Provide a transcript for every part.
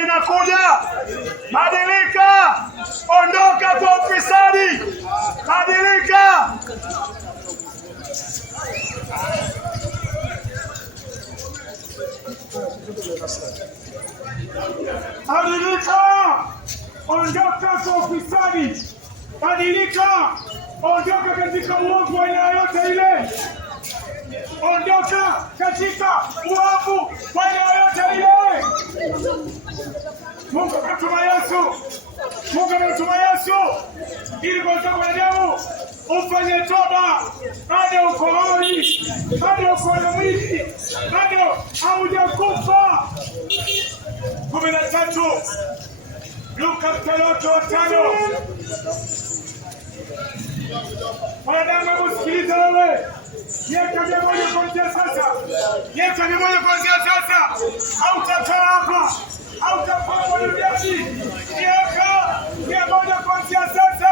kinakuja. Badilika, ondoka kwa ufisadi, badilika. Badilika, ondoka kwa ufisadi, badilika, ondoka katika uovu wa aina yote ile. Ondoka katika uovu wa aina yote ile. Mungu ametuma Yesu. Mungu ametuma Yesu ili kwa sababu ya damu ufanye toba. Bado uko hai, bado uko na mwili, bado haujakufa. 13 Luka mstari wa 5. Mwanadamu, hebu sikiliza wewe. Miaka 100 kuanzia sasa. Miaka 100 kuanzia sasa. Hautakaa hapa. Hautakuwa duniani. Miaka 100 kuanzia sasa.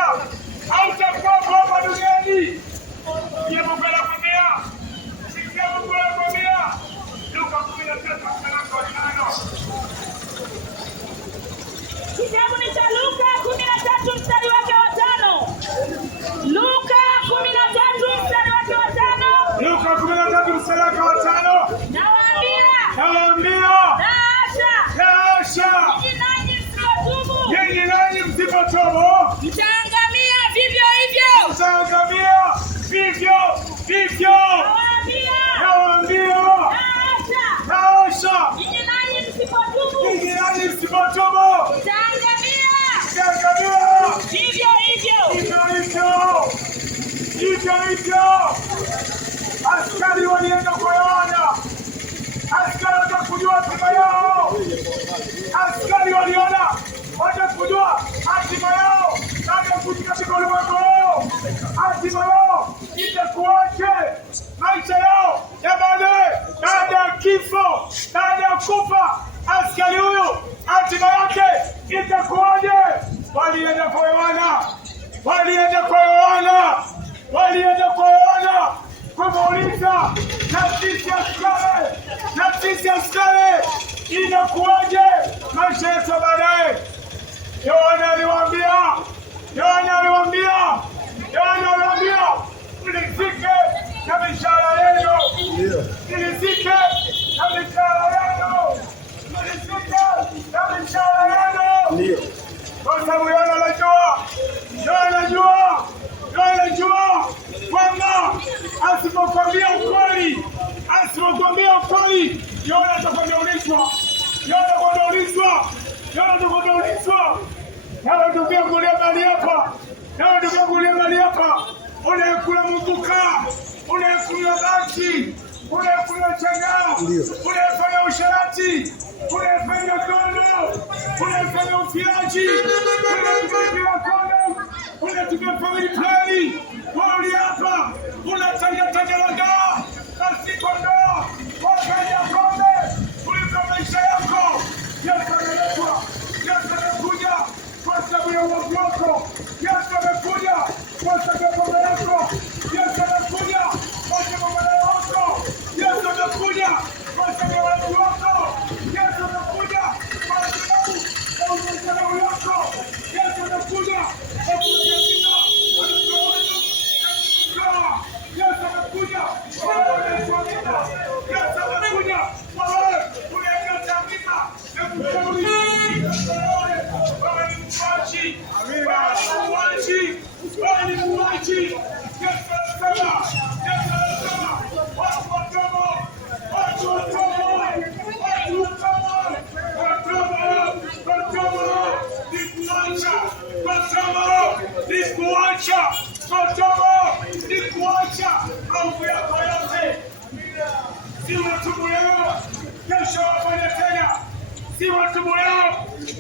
Hautakuwa hapa duniani. Sikia Mungu anakwambia. Sikia Mungu anakwambia. Luka 13:5. Kitabu ni cha Luka 13 mstari wake wa 5. Luka 13 mstari wake wa 5. Luka 13 mstari wake wa 5. Nawaambia. Hasha. Nyinyi nanyi msipotubu mtaangamia vivyo hivyo. Mtaangamia vivyo hivyo. Nawaambia. Hasha. Nyinyi nanyi msipotubu mtaangamia vivyo hivyo. Hivyo. Askari walienda kwa Yohana. Askari watakujua hatima yao. Askari waliona watakujua hatima yao. Baada ya kufika katika ulimwengu wao, hatima yao itakuwaje? Maisha yao ya baadaye, baada ya kifo, baada ya kufa, askari huyu hatima yake itakuwaje? Walienda kwa Yohana. Kumuuliza, na sisi askari inakuwaje maisha yetu baadaye? Yohana aliwaambia, mlizike na mishahara yenu. Mlizike na mishahara yenu. Kwa sababu Yohana anajua kwamba asipokwambia ukweli, Yohana atakwambia ulizwa. Nawe ndugu yangu uliye mahali hapa, unayekula mbuka, unayekula baki, unayekula changaa, unayefanya usharati, unayefanya gono, unayefanya ufiaji, unayetumia kondo, unayetumia family planning, wali hapa unatangatangalaga basi kondo, wakanya kombe kuliko maisha yako. Yesu amekuja kwa sababu ya uovu wako. Yesu amekuja kwa sababu ya baba yako. Yesu amekuja kwa sababu ya baba yako. Yesu amekuja kwa sababu ya watu wako. Yesu amekuja kwa sababu ya usalama wako. Yesu amekuja kwa kujenga watoto wenu. Yesu amekuja kwa wale wanaoamini. Yesu amekuja kwa wale wanaokata mima na kushauri. Si watubu leo,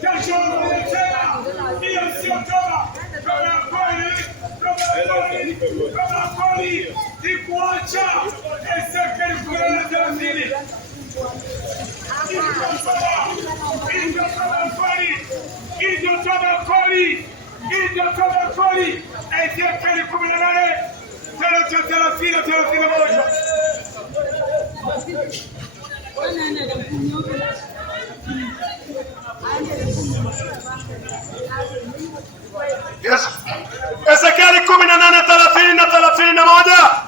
kesho wafanya tena. Hiyo sio toba. Toba kweli ni kuacha. Ezekieli 18:30. Hivyo toba kweli. Ezekieli 18:30-31. Yes. Ezekieli 18:30 na 31.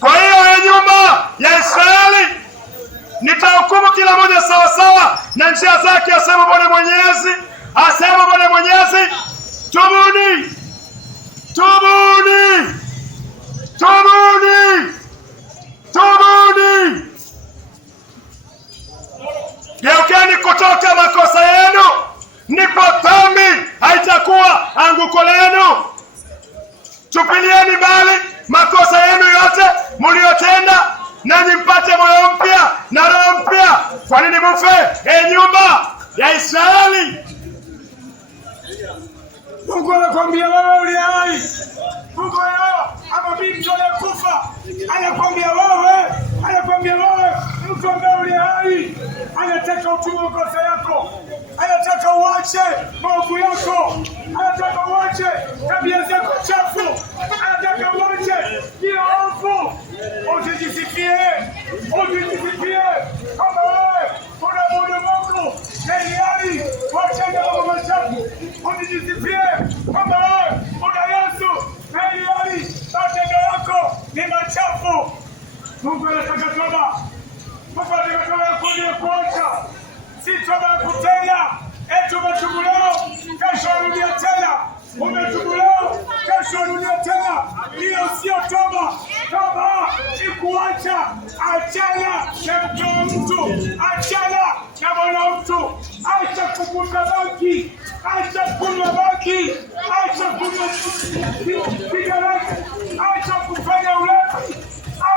Kwa hiyo ya nyumba ya Israeli nitahukumu kila moja sawasawa na njia zake, asema Bwana Mwenyezi, asema Bwana Mwenyezi. Tubuni, tubuni, tubuni, tubuni, geukeni kutoka makosa yenu, ndipo dhambi haitakuwa anguko lenu. Tupilieni mbali makosa yenu yote mliotenda, nanyi mpate moyo mpya na roho mpya. Kwa nini mufe, nyumba ya Israeli? Mungu anakwambia wewe uli hai. Mungu leo ama binti aliyekufa anakwambia wewe, mtu ambaye uli hai, anataka utubu makosa yako, anataka uache maovu yako, anataka uache tabia zako chafu, anataka uache kila ovu. Usijisifie kama wewe unaabudu Mungu na hiari, watenda mambo machafu. Usijisifie kama wewe una Yesu na hiari, matendo yako ni machafu. Mungu anataka toba. Mungu anataka toba ya kuja kuacha, si toba ya kutenda. Umetubu leo, kesho urudia tena. Umetubu leo, kesho urudia tena. Hiyo sio toba. Toba ni kuacha. Achana na mtu, achana na mwana mtu, acha kuvuta bangi, acha kunywa bangi, acha kunywa sigara, acha kufanya ulevi,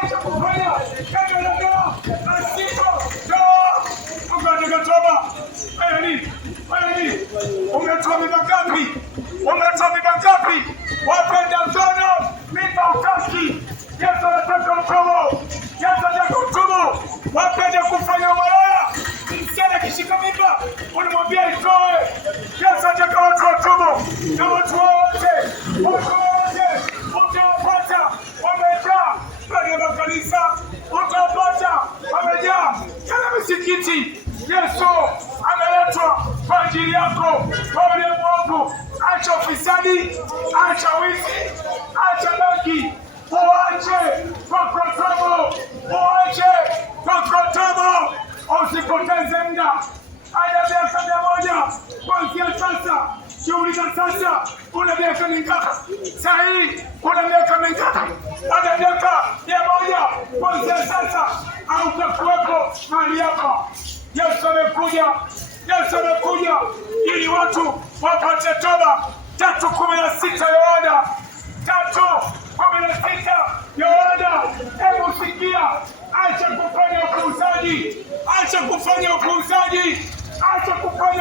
acha kufanya tendo la ndoa asipo toba. Mungu anataka toba. Umetoa mimba ngapi? Wapenda ngono, mimba utaki. Yesu anataka utubu. Wapenda kufanya umalaya, msichana akishika mimba unamwambia itoe. Yesu anataka watu watubu, na watu wote utawapata wamejaa ndani ya makanisa, utawapata wamejaa kila misikiti. Yesu ameletwa kwa ajili yako, kwa ulimwengu. Acha ufisadi, acha wizi, acha bangi, uache kokotomo, usipoteze muda. Haya miaka 100 kuanzia sasa, shughulika sasa. Una miaka mingapi? Sahi una miaka mingapi? Haya miaka 100 kuanzia sasa, hautakuwepo mahali hapa. Yesu amekuja ili watu wapate toba. 3:16 Yohana, 3:16 Yohana. Hebu sikia, acha kufanya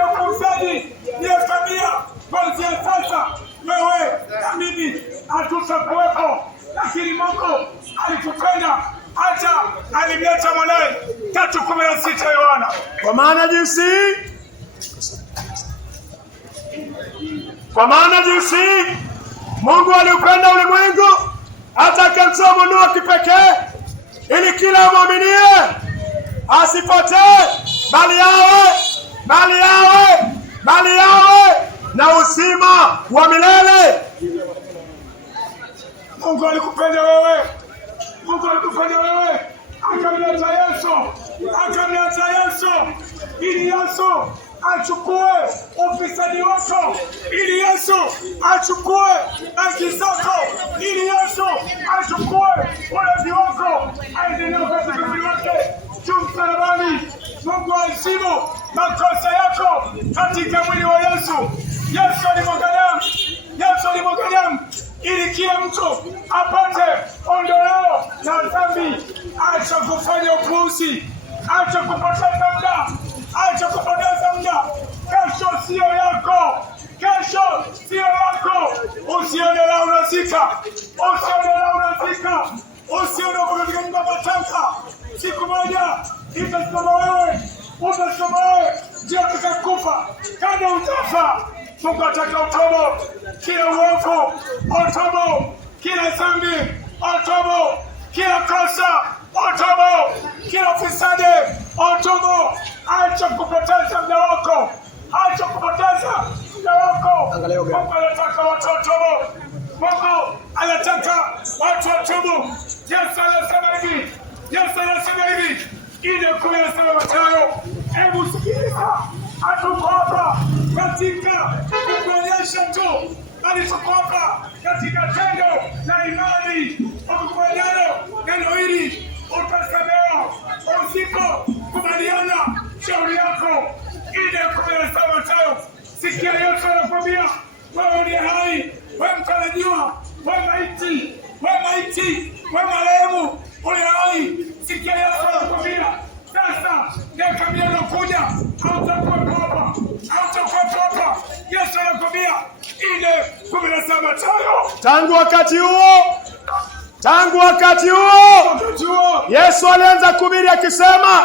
upuuzaji. Miaka 100 kuanzia sasa, wewe na mimi hatutakuwepo, lakini Mungu alitupenda hata alimleta mwanae. 3:16 Yohana. Kwa maana jinsi Mungu aliupenda ulimwengu hata akamtoa mwanawe wa kipekee, ili kila muaminie asipotee, bali yawe na uzima wa milele. Mungu alikupenda wewe, akamleta Yesu ili Yesu achukue ufisadi wako, ili Yesu achukue haki zako, ili Yesu achukue ulevi wako, aendelee katika mwili wake juu msalabani. Mungu aheshimu makosa yako katika mwili wa Yesu. Yesu alimwaga damu ili kila mtu apate ondoleo la dhambi. Acha kufanya upuuzi, acha kupoteza muda. Kesho sio yako. Usione la unazika, usione uko katika nyumba matanga. Siku moja utasimama wewe, ndio utakufa. Kama utafa, Mungu ataka utobo kila uovu, utobo kila dhambi, utobo kila kosa, utobo kila ufisadi, utobo. Acha Acha kupoteza muda wako. Acha kupoteza muda wako. Mungu anataka watoto. Mungu anataka watu watubu. Yesu anasema hivi. Yesu anasema hivi. Ile 17 Mathayo. Hebu sikiliza. Hatuko hapa katika kukuonyesha tu, bali tuko hapa katika tendo la imani. Ukikubaliana neno hili utasamehewa. Usipokubaliana shauri yako. Ile 17 Mathayo. Sikia Yesu anakuambia wewe uliye hai, wewe mtarajiwa, wewe maiti, wewe marehemu uliye hai. Sikia Yesu anakuambia sasa miaka 100 inakuja, hautakuwepo hapa. Yesu anakuambia ile 17 Mathayo. Tangu wakati huo Yesu alianza kuhubiri akisema,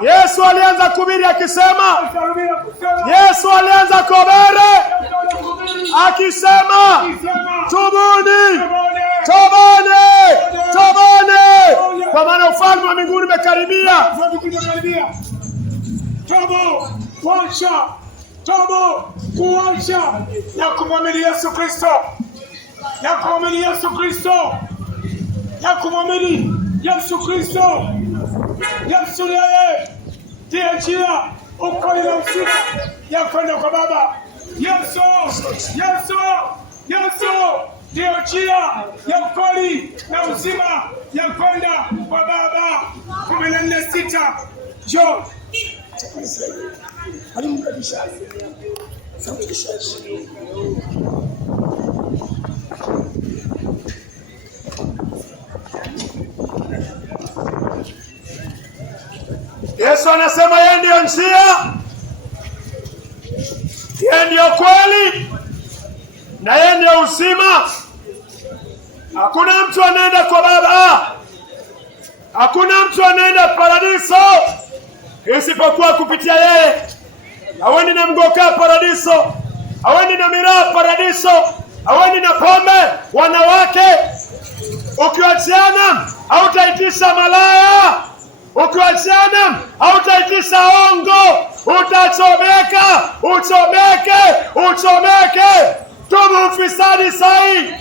Yesu alianza kuhubiri akisema, tubuni, kwa maana ufalme wa mbinguni umekaribia. Tubu, kuacha na kumwamini Yesu Kristo. Yesu yeye ndiye njia, ukweli na uzima ya kwenda kwa Baba. Yesu ndiyo njia ya ukweli na uzima ya kwenda kwa Baba. 14:6 John. Yesu anasema yeye ndiyo njia, yeye ndiyo kweli na yeye ndiyo uzima. Hakuna mtu anaenda kwa Baba, hakuna mtu anaenda paradiso isipokuwa kupitia yeye. Hawendi na mgoka paradiso, hawendi na miraa paradiso, hawendi na pombe, wanawake. Ukiwachana hautaitisha malaya, ukiwachana hautaitisha ongo. Utachomeka, uchomeke. Tubu ufisadi sahi.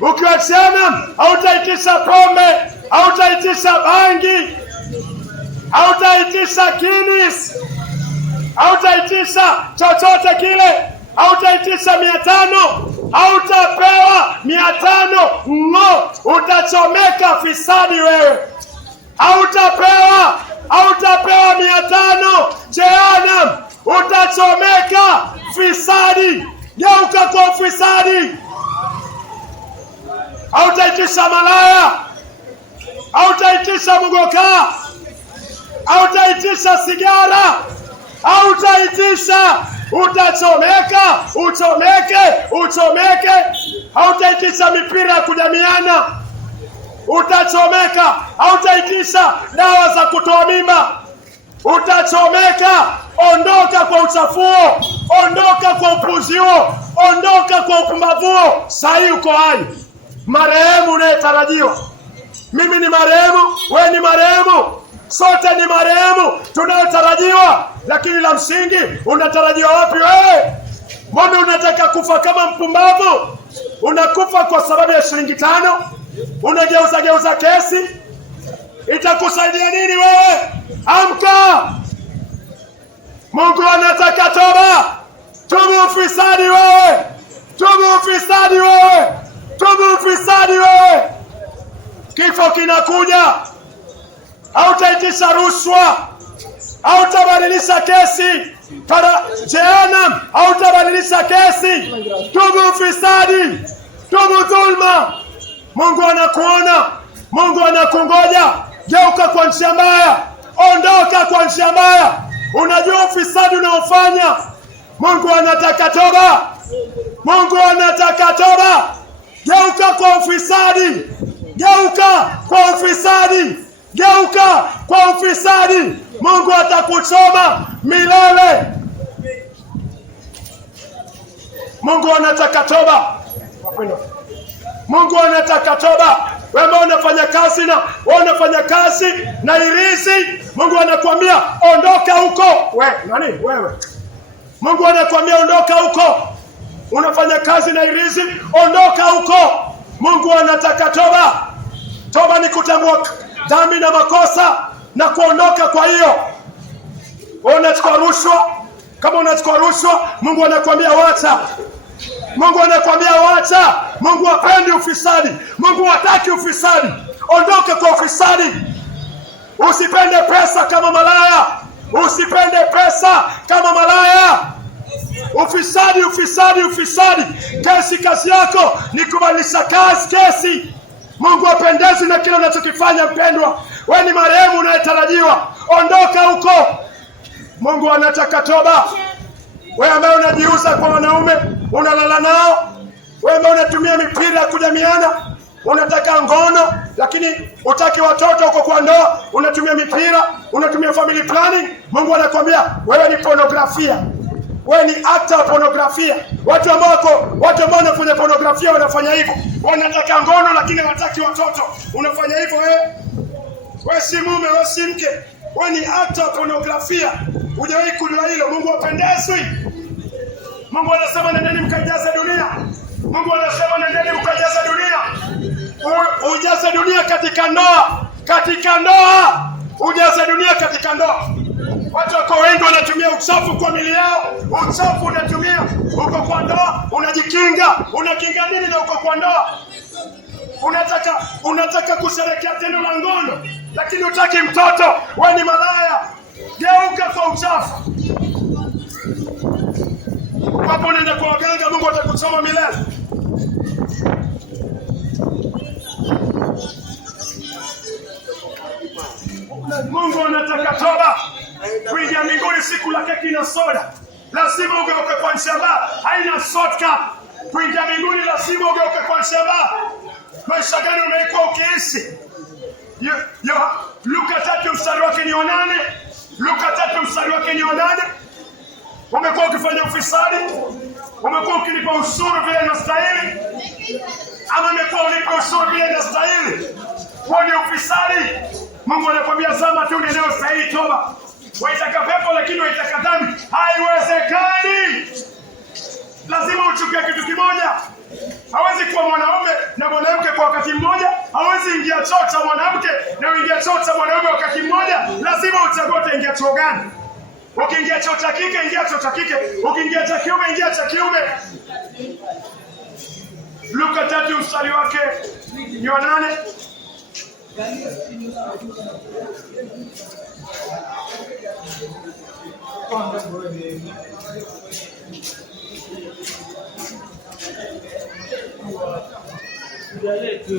Ukiwachana hautaitisha pombe, hautaitisha bangi, hautaitisha kinis, hautaitisha chochote kile, hautaitisha 500, hautapewa 500 ngo. Utachomeka fisadi wewe. Hautapewa 500 jehanamu. Utachomeka fisadi. Geuka kwa ufisadi. Hautaitisha malaya, hautaitisha mugoka, hautaitisha sigara, hautaitisha. Utachomeka, uchomeke. Hautaitisha mipira ya kujamiana, utachomeka. Hautaitisha dawa za kutoa mimba, utachomeka. Ondoka kwa uchafuo, ondoka kwa upuuzio, ondoka kwa upumbavuo. Sahi uko hai, marehemu unayetarajiwa. Mimi ni marehemu, wewe ni marehemu, sote ni marehemu tunayotarajiwa. Lakini la msingi, unatarajiwa wapi wewe? Mbona unataka kufa kama mpumbavu? Unakufa kwa sababu ya shilingi 5, unageuza kesi. Itakusaidia nini wewe? Amka. Mungu anataka toba. Tubu ufisadi wewe. Kifo kinakuja. Hautaitisha rushwa, hautabadilisha kesi para jehanamu, hautabadilisha kesi. Tubu ufisadi, tubu dhulma. Mungu anakuona, Mungu anakungoja. Geuka kwa njia mbaya, ondoka kwa njia mbaya. Unajua ufisadi unaofanya. Mungu anataka toba. Geuka kwa ufisadi. Mungu atakuchoma milele. Mungu anataka toba. Wewe unafanya kazi na irizi, Mungu anakuambia ondoka huko. Wewe Mungu anakuambia ondoka huko. Unafanya kazi na irizi, ondoka huko. Mungu anataka toba. Toba ni kutambua dhambi na makosa na kuondoka. Kwa hiyo unachukua rushwa, kama unachukua rushwa, Mungu anakuambia wacha. Mungu anakuambia wacha. Mungu hapendi ufisadi. Mungu hataki ufisadi. Ondoka kwa ufisadi. Usipende pesa kama malaya. Usipende pesa kama malaya. Ufisadi. Kazi yako ni kubadilisha kesi. Mungu hapendezi na kile unachokifanya mpendwa. Wewe ni marehemu unayetarajiwa. Ondoka huko. Mungu anataka toba. Wewe ambaye unajiuza kwa wanaume, unalala nao. Wewe ambaye unatumia mipira ya kujamiana, unataka ngono lakini utaki watoto uko kwa ndoa, unatumia mipira, unatumia family planning. Mungu anakuambia wewe ni pornografia. Wewe ni actor pornografia. Watu ambao wanafanya pornografia wanafanya hivyo. Wanataka ngono lakini hawataki watoto. Unafanya hivyo wewe. Wewe si mume, wewe si mke. Wewe ni actor pornografia. Hujawahi kujua hilo. Mungu hapendezwi. Mungu anasema nendeni mkajaze dunia. Mungu anasema nendeni mkajaze dunia. Ujaze dunia katika ndoa. Ujaze dunia katika ndoa. Watu wako wengi wanatumia uchafu kwa mili yao. Uchafu unatumia uko kwa ndoa, unajikinga. Unakinga nini na uko kwa ndoa? Unataka kusherehekea tendo la ngono lakini hutaki mtoto. Wewe ni malaya. Geuka kwa uchafu. Hapo unaenda kwa waganga, Mungu atakuchoma milele. Mungu anataka toba. Kuingia mbinguni siku la keki na soda. Lazima ugeuke kwa mshamba. Haina shortcut. Kuingia mbinguni lazima ugeuke kwa mshamba. Maisha gani unaikuwa ukiishi? Luka 3 mstari wake ni 8. Luka 3 mstari wake ni 8. Umekuwa ukifanya ufisadi? Umekuwa ukilipa ushuru vile inastahili? Ama umekuwa ulipa ushuru vile inastahili? Huo ni ufisadi. Mungu anakuambia zama tu ndio sahihi toba. Waitaka pepo lakini waitaka dhambi. Haiwezekani. Lazima uchukue kitu kimoja. Hawezi kuwa mwanaume na mwanamke kwa wakati mmoja. Hawezi ingia choo cha mwanamke na uingia choo cha mwanaume wakati mmoja. Lazima uchague utaingia choo gani. Ukiingia choo cha kike, ingia choo cha kike. Ukiingia cha kiume, ingia cha kiume. Luka 3 mstari wake ni 8. Tujalie tu.